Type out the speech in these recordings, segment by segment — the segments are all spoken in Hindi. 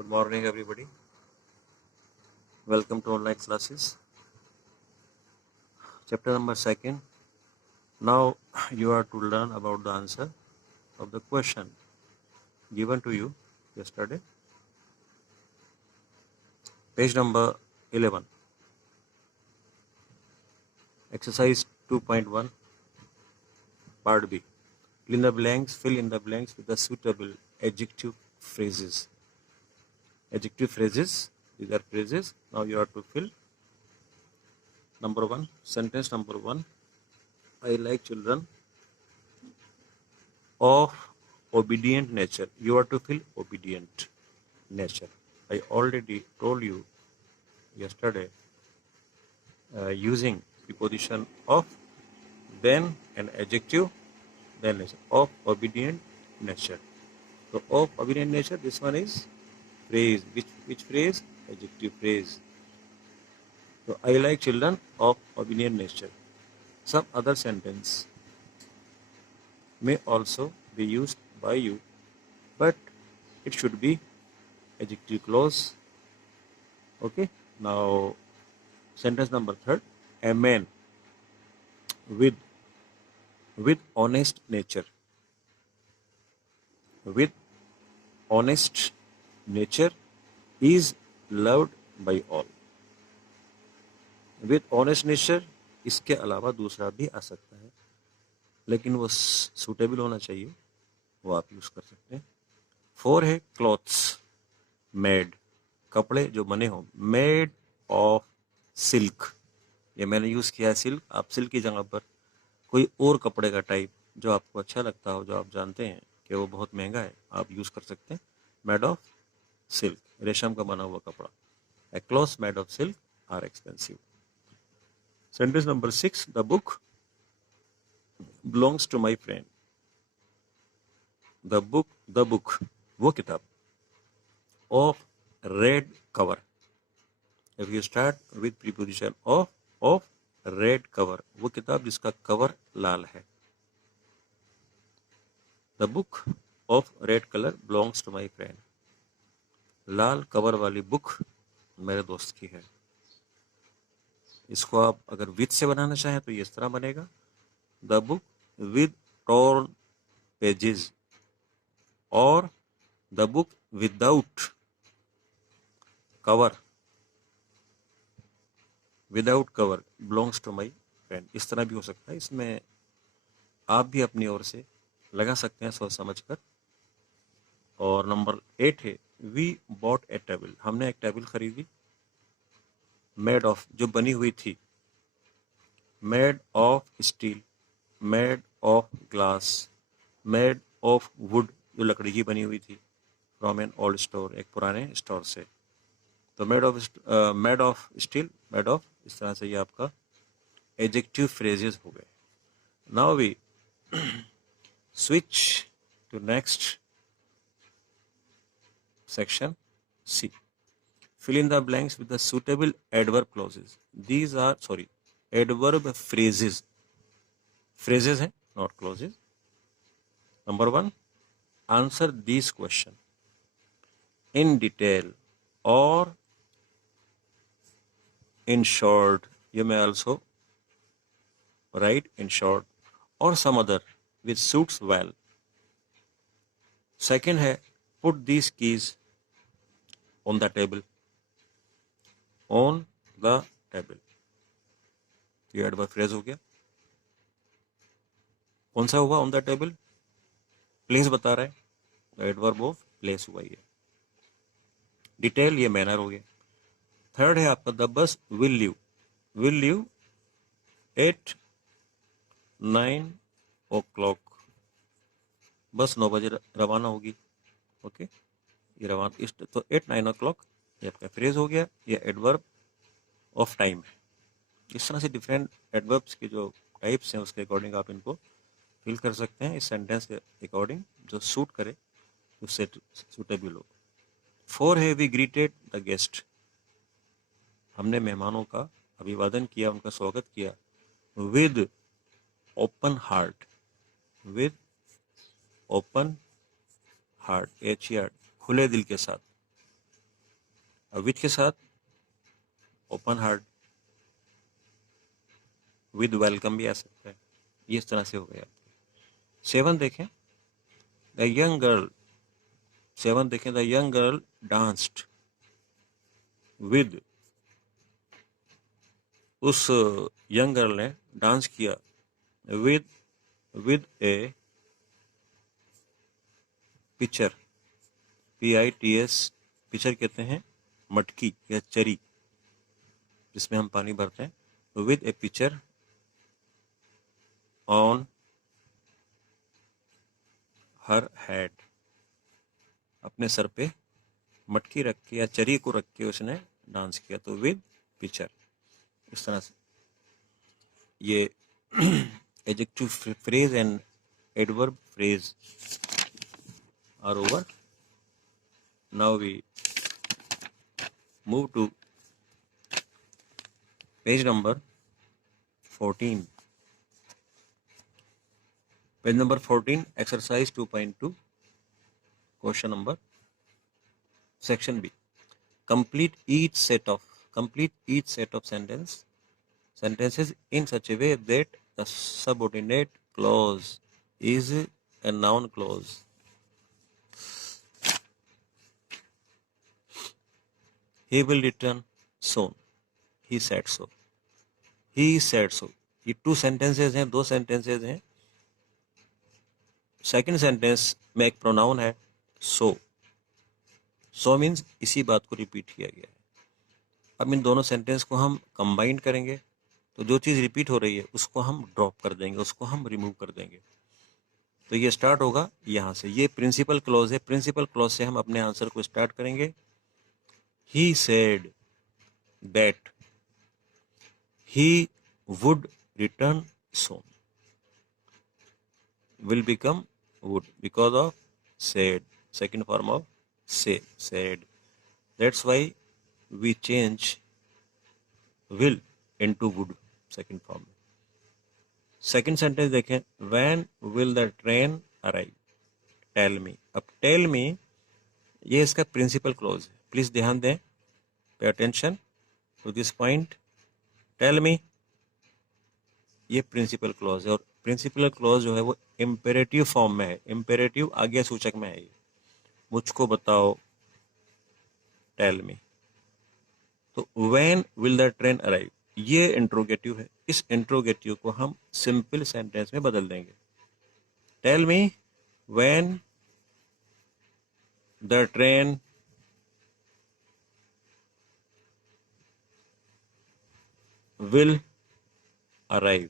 Good morning, everybody. Welcome to online classes. Chapter number 2. Now you are to learn about the answer of the question given to you yesterday. Page number 11. Exercise 2.1, Part B. Fill in the blanks with the suitable adjective phrases. Adjective phrases, these are phrases. Now you are to fill. Number 1, sentence number 1. I like children of obedient nature. You are to fill obedient nature. I already told you yesterday using preposition of, then an adjective, then nature, of obedient nature. So of obedient nature, this one is phrase. Which phrase? Adjective phrase. So I like children of obedient nature. Some other sentence may also be used by you, but it should be adjective clause. Okay. Now sentence number 3. A man with honest nature. With honest nature is loved by all. With honest nature इसके अलावा दूसरा भी आ सकता है, लेकिन वो सूटेबल होना चाहिए, वो आप यूज कर सकते हैं. 4 है क्लॉथ्स मेड, कपड़े जो बने हो, मेड ऑफ सिल्क. ये मैंने यूज किया है सिल्क. आप सिल्क की जगह पर कोई और कपड़े का टाइप जो आपको अच्छा लगता हो, जो आप जानते हैं कि वो बहुत महंगा है, आप यूज कर सकते हैं. मेड ऑफ सिल्क, रेशम का बना हुआ कपड़ा. A clothes made of silk are expensive. Sentence number 6. The book belongs to my friend. The book वो किताब, of red cover. If you start with preposition of red cover, वो किताब जिसका कवर लाल है. The book of red colour belongs to my friend. लाल कवर वाली बुक मेरे दोस्त की है. इसको आप अगर विद से बनाना चाहें तो ये इस तरह बनेगा. The book with torn pages, और the book without cover belongs to my friend. इस तरह भी हो सकता है. इसमें आप भी अपनी ओर से लगा सकते हैं सोच समझ कर. और नंबर 8 है वी बॉट ए टेबल. हमने एक टेबल खरीदी. मेड ऑफ जो बनी हुई थी, made of steel, made of glass, made of would जो लकड़ी की बनी हुई थी, फ्रॉम एन ओल्ड स्टोर, एक पुराने स्टोर से. तो made of steel, made of, इस तरह से ये आपका एडजेक्टिव फ्रेजेस हो गए. Now we switch to next section C. Fill in the blanks with the suitable adverb clauses. These are adverb phrases. Phrases हैं, not clauses. Number 1, answer these question in detail or in short. You may also write in short or some other which suits well. Second है put these keys on the table. ये एडवर्ब फ्रेज हो गया. कौन सा हुआ ऑन द टेबल? प्लेस बता रहा है, एडवर्ब ऑफ प्लेस हुआ ये. डिटेल ये मैनर हो गया. थर्ड है आपका the bus will leave at 9 o'clock. बस 9 बजे रवाना होगी. ओके, ये रवाना तो 8-9 o'clock ये आपका फ्रेज हो गया. ये एडवर्ब ऑफ टाइम है. इस तरह से डिफरेंट एडवर्ब्स के जो टाइप्स हैं उसके अकॉर्डिंग आप इनको फिल कर सकते हैं इस सेंटेंस के अकॉर्डिंग, जो सूट करे उससे सूटेबल हो. 4 है वी ग्रीटेड द गेस्ट. हमने मेहमानों का अभिवादन किया, उनका स्वागत किया with open heart. With open heart, HEART, खुले दिल के साथ. विद के साथ ओपन हार्ट, विद वेलकम भी आ सकता है। ये इस तरह से हो गया। 7 देखें, द यंग गर्ल, 7 देखें, the young girl danced with, उस यंग गर्ल ने डांस किया with a pitcher, PITS, pitcher कहते हैं मटकी या चरी जिसमें हम पानी भरते हैं, with a pitcher on her head, अपने सर पे मटकी रख के या चरी को रख के उसने डांस किया, तो विद पिचर। इस तरह से ये adjective phrase and adverb phrase are over. Now we move to page number 14। Page number 14, exercise 2.2, question number, section B. complete each set of sentences in such a way that the subordinate clause is a noun clause. He will return soon. He said so. He said so. ये 2 sentences हैं, 2 sentences हैं। सेकेंड सेंटेंस में एक प्रोनाउन है so. so मीन्स इसी बात को रिपीट किया गया है। अब इन दोनों सेंटेंस को हम कंबाइन करेंगे तो जो चीज़ रिपीट हो रही है उसको हम ड्रॉप कर देंगे, उसको हम रिमूव कर देंगे। तो ये स्टार्ट होगा यहाँ से, ये प्रिंसिपल क्लॉज है। प्रिंसिपल क्लॉज से हम अपने आंसर को स्टार्ट करेंगे। He said that he would return soon will become would because of said, second form of say, said. That's why we change will into would, second form. Second sentence देखें, when will the train arrive? Tell me. अब tell me ये इसका प्रिंसिपल क्लॉज है। प्लीज ध्यान दें, pay attention to this point. Tell me ये प्रिंसिपल क्लॉज है और प्रिंसिपल क्लॉज जो है वो इम्पेरेटिव फॉर्म में है, इम्पेरेटिव आज्ञा सूचक में है। ये मुझको बताओ, टेल मी। तो when will the train arrive ये इंट्रोगेटिव है, इस इंट्रोगेटिव को हम सिंपल सेंटेंस में बदल देंगे। Tell me when the train will arrive,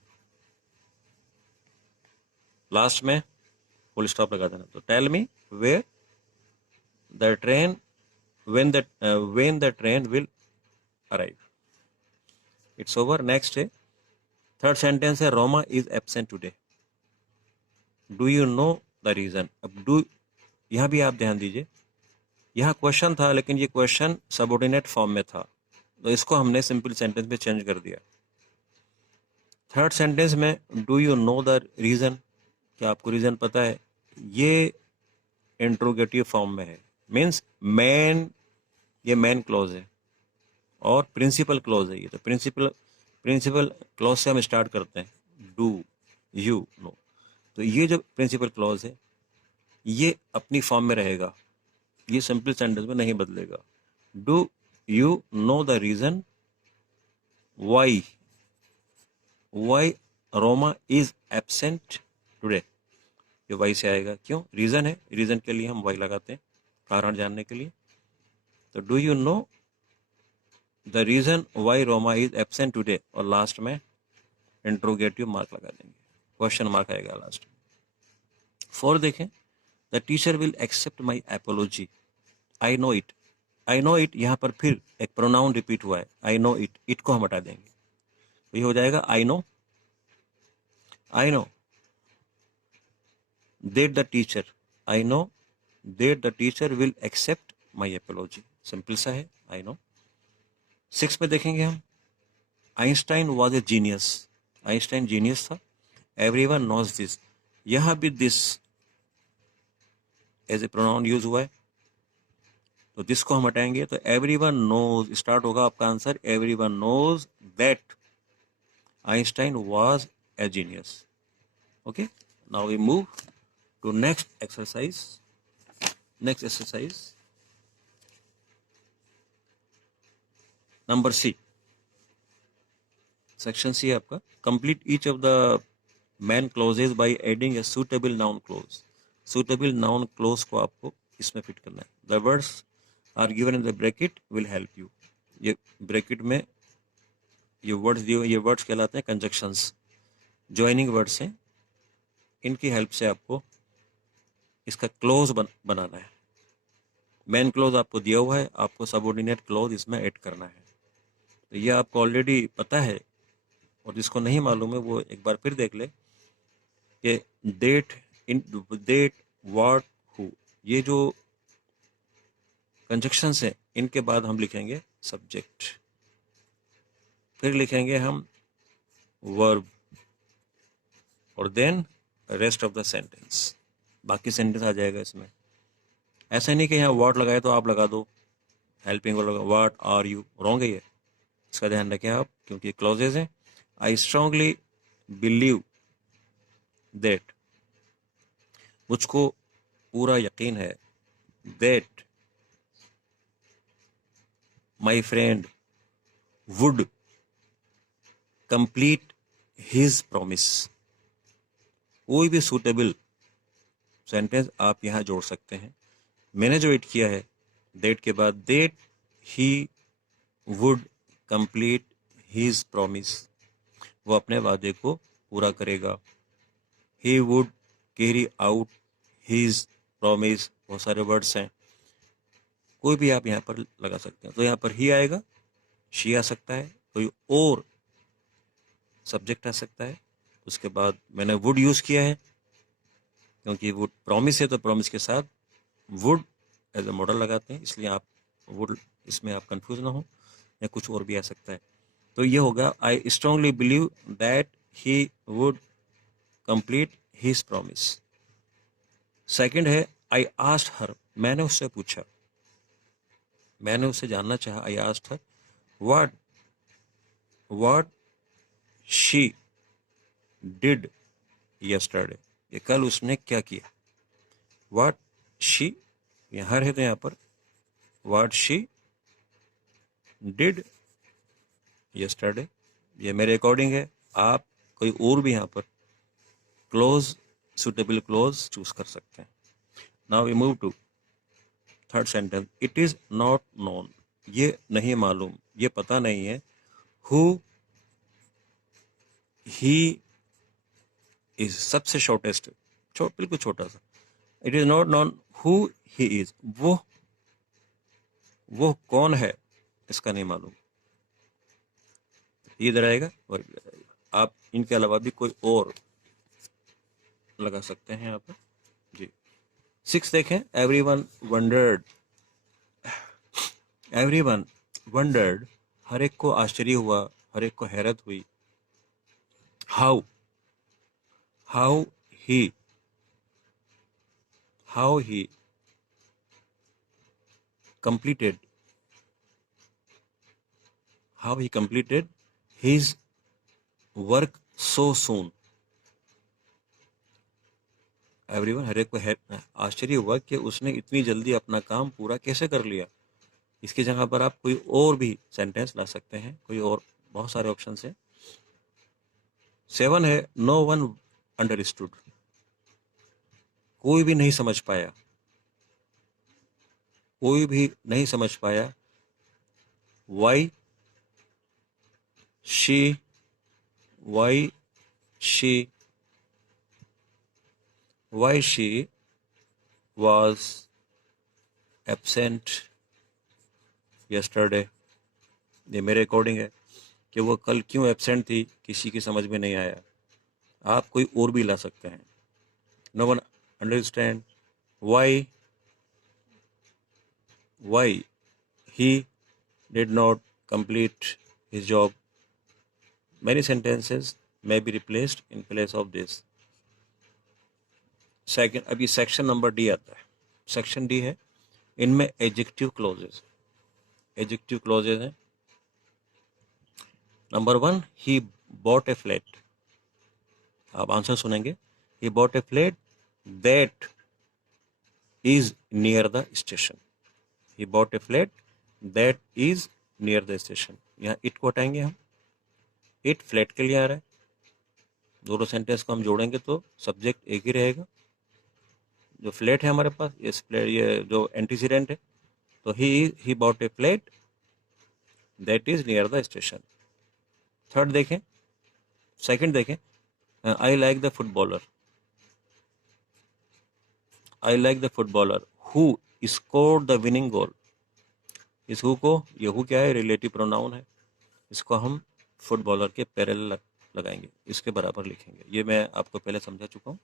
last में फुल स्टॉप लगा देना। तो tell me where the train when the train will arrive. It's over. Next है थर्ड सेंटेंस है, Roma is absent today. Do you know the reason. अब डू, यहां भी आप ध्यान दीजिए, यहाँ क्वेश्चन था लेकिन ये क्वेश्चन सबऑर्डिनेट फॉर्म में था, तो इसको हमने सिंपल सेंटेंस में चेंज कर दिया। थर्ड सेंटेंस में do you know the reason, क्या आपको रीजन पता है, ये इंट्रोगेटिव फॉर्म में है। मीन्स मैन, ये मैन क्लॉज है और प्रिंसिपल क्लॉज है ये। तो प्रिंसिपल क्लॉज से हम स्टार्ट करते हैं, डू यू नो। तो ये जो प्रिंसिपल क्लॉज है ये अपनी फॉर्म में रहेगा, ये सिंपल सेंटेंस में नहीं बदलेगा। Do you know the reason why Roma is absent today. ये वाई से आएगा, क्यों, रीजन है, रीजन के लिए हम वाई लगाते हैं, कारण जानने के लिए। तो do you know the reason why Roma is absent today, और लास्ट में इंट्रोगेटिव मार्क लगा देंगे, क्वेश्चन मार्क आएगा लास्ट में। 4 देखें, the teacher will accept my apology. I know it, I know it, यहाँ पर फिर एक प्रोनाउन रिपीट हुआ है, आई नो इट, इट को हम हटा देंगे, तो ये हो जाएगा I know that the teacher, I know that the teacher will accept my apology। Simple सा है, आई नो। 6 में देखेंगे हम, Einstein was a genius. Einstein genius था, एवरीवन नोज दिस, यहाँ भी this as a pronoun use हुआ है, तो दिस को हम हटाएंगे तो एवरीवन नोज स्टार्ट होगा आपका answer, everyone knows that Einstein was a genius. Okay, now we move to next exercise. Next exercise number C, section C है आपका। Complete each of the main clauses by adding a suitable noun clause. Suitable noun clause को आपको इसमें फिट करना है। The words are given in the bracket will help you. ये ब्रैकेट में ये वर्ड्स दिए हुए, ये वर्ड्स कहलाते हैं कंजक्शंस, ज्वाइनिंग वर्ड्स हैं। इनकी हेल्प से आपको इसका क्लोज बनाना है। मैन क्लोज आपको दिया हुआ है, आपको सबऑर्डिनेट क्लोज इसमें ऐड करना है। तो ये आपको ऑलरेडी पता है, और जिसको नहीं मालूम है वो एक बार फिर देख ले कि that, in that, what, who, ये जो कंजक्शंस हैं इनके बाद हम लिखेंगे सब्जेक्ट, फिर लिखेंगे हम वर्ब, और then rest of the sentence. बाकी सेंटेंस आ जाएगा इसमें। ऐसा नहीं कि यहाँ व्हाट लगाए तो आप लगा दो, हेल्पिंग वर्ब लगा, व्हाट आर यू, रॉन्ग है ये, इसका ध्यान रखें आप, क्योंकि क्लॉजेज हैं। आई स्ट्रांगली बिलीव दैट, मुझको पूरा यकीन है, that my friend would complete his promise. कोई भी सूटेबल सेंटेंस आप यहाँ जोड़ सकते हैं। मैंने जो एड किया है दैट के बाद, that he would complete his promise, वो अपने वादे को पूरा करेगा। He would carry out his promise, बहुत सारे वर्ड्स हैं, कोई भी आप यहाँ पर लगा सकते हैं। तो यहाँ पर ही आएगा, शी आ सकता है, कोई और सब्जेक्ट आ सकता है। उसके बाद मैंने वुड यूज़ किया है, क्योंकि वुड प्रॉमिस है तो प्रॉमिस के साथ वुड एज ए मॉडल लगाते हैं, इसलिए आप वुड, इसमें आप कंफ्यूज ना हो, या कुछ और भी आ सकता है। तो ये होगा, I strongly believe that he would complete his promise. Second है, आई आस्क्ड हर, मैंने उससे पूछा, मैंने उससे जानना चाहा, I asked her what she did yesterday, ये कल उसने क्या किया। व्हाट शी, ये हर है तो यहाँ पर व्हाट शी डिड यस्टरडे, ये मेरे अकॉर्डिंग है। आप कोई और भी यहाँ पर क्लोज, सुटेबल क्लोज चूज कर सकते हैं। Now we move to third sentence, it is not known, ये नहीं मालूम, ये पता नहीं है। हु ही इज, सबसे शॉर्टेस्ट, बिल्कुल छोटा सा। It is not known who he is, वो कौन है, इसका नहीं मालूम, ये इधर आएगा। और आप इनके अलावा भी कोई और लगा सकते हैं यहाँ पर जी। 6 देखें, एवरीवन वंडर्ड, हर एक को आश्चर्य हुआ, हर एक को हैरत हुई। How he completed his work so soon। Everyone, हर एक को आश्चर्य हुआ कि उसने इतनी जल्दी अपना काम पूरा कैसे कर लिया। इसकी जगह पर आप कोई और भी सेंटेंस ला सकते हैं, कोई और, बहुत सारे ऑप्शन हैं। 7 है, नो वन अंडरस्टूड, कोई भी नहीं समझ पाया, कोई भी नहीं समझ पाया। Why she was absent yesterday, ये मेरे अकॉर्डिंग है कि वो कल क्यों एब्सेंट थी, किसी की समझ में नहीं आया। आप कोई और भी ला सकते हैं। No one understand why he did not complete his job. Many sentences may be replaced in place of this. Second, अभी सेक्शन नंबर डी आता है। सेक्शन डी है, इनमें एडजेक्टिव क्लॉजेस हैं। Number 1, he bought a flat. आप आंसर सुनेंगे, he bought a flat that is near the station. He bought a flat that is near the station. यहाँ इट को हटाएंगे हम, इट फ्लैट के लिए आ रहा है, दोनों सेंटेंस को हम जोड़ेंगे तो सब्जेक्ट एक ही रहेगा। जो फ्लैट है हमारे पास, ये जो एंटीसीडेंट है, तो ही bought a flat that is near the station. Third देखें, सेकंड देखें, आई like the footballer. I like the footballer who scored the winning गोल। इस हु को, ये हु क्या है, रिलेटिव प्रोनाउन है, इसको हम फुटबॉलर के पैरेलल लगाएंगे, इसके बराबर लिखेंगे। ये मैं आपको पहले समझा चुका हूँ,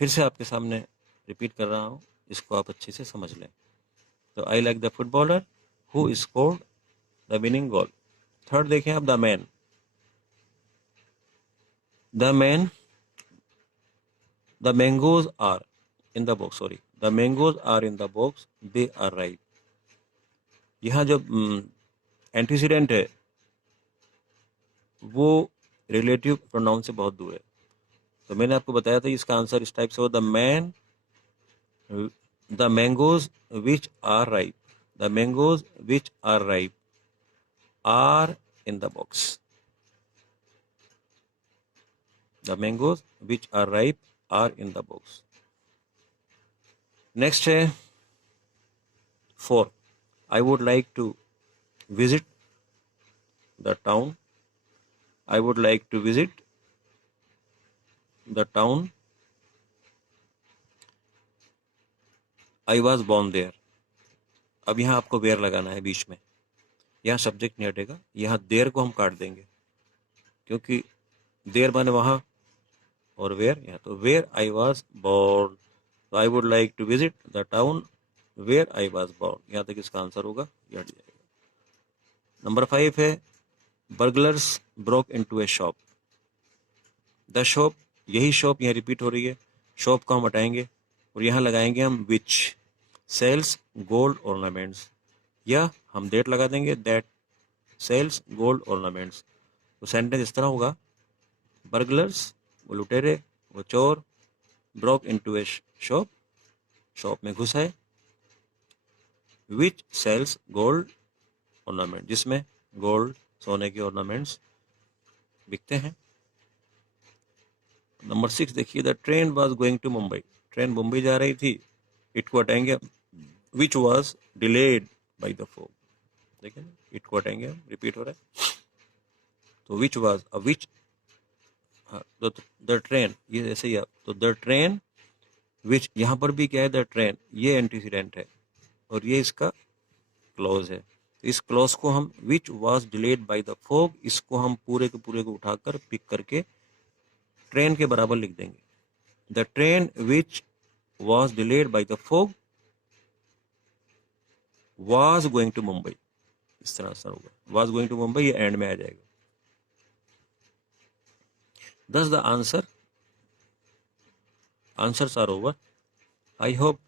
फिर से आपके सामने रिपीट कर रहा हूँ, इसको आप अच्छे से समझ लें। तो I like the footballer who scored the winning goal. Third देखें आप, the man. The man, the mangoes are in the box, sorry, the mangoes are in the box, they are ripe. यहाँ जो एंटीसीडेंट है वो रिलेटिव प्रोनाउन से बहुत दूर है। तो मैंने आपको बताया था इसका आंसर इस टाइप से हो, the mangoes which are ripe, the mangoes which are ripe are in the box, the mangoes which are ripe are in the box. Next है 4, I would like to visit the town. I would like to visit the town I was born there. अब यहाँ आपको वेयर लगाना है बीच में, यहाँ सब्जेक्ट नहीं हटेगा, यहाँ देयर को हम काट देंगे, क्योंकि देयर माने वहाँ और वेयर यहाँ, तो वेयर आई वॉज बॉर्न। तो I would like to visit the town where I was born, यहाँ तक इसका आंसर होगा, ये हट जाएगा। नंबर 5 है, burglars broke into a shop. The shop, यही शॉप यहाँ रिपीट हो रही है, शॉप को हम हटाएंगे और यहाँ लगाएंगे हम विच सेल्स गोल्ड ऑर्नामेंट्स, या हम डेट लगा देंगे, दैट सेल्स गोल्ड ऑर्नामेंट्स। तो सेंटेंस इस तरह होगा, बर्गलर्स वो लुटेरे, वो चोर, broke into a shop, shop में घुस आए, विच सेल्स गोल्ड ऑर्नामेंट, जिसमें गोल्ड सोने के ऑर्नामेंट्स बिकते हैं। नंबर 6 देखिए, the train was going to Mumbai. Train Mumbai जा रही थी, इट को हटाएंगे, which was delayed by the fog. देखिए ना, इट को हटाएंगे, रिपीट हो रहा है, तो विच वाज, विच, हाँ, द ट्रेन, ये ऐसे ही आप, तो द ट्रेन विच, यहाँ पर भी क्या है, द ट्रेन, ये एंटीसीडेंट है और ये इसका क्लॉज है। इस क्लॉज को हम, विच was delayed by the fog, इसको हम पूरे के पूरे को उठाकर पिक करके ट्रेन के बराबर लिख देंगे। The train which was delayed by the fog was going to Mumbai, इस तरह से होगा, was going to Mumbai, ये एंड में आ जाएगा। Thus the answers are over. I hope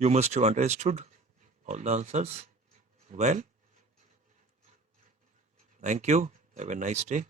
you must have understood all the answers well. Thank you. Have a nice day.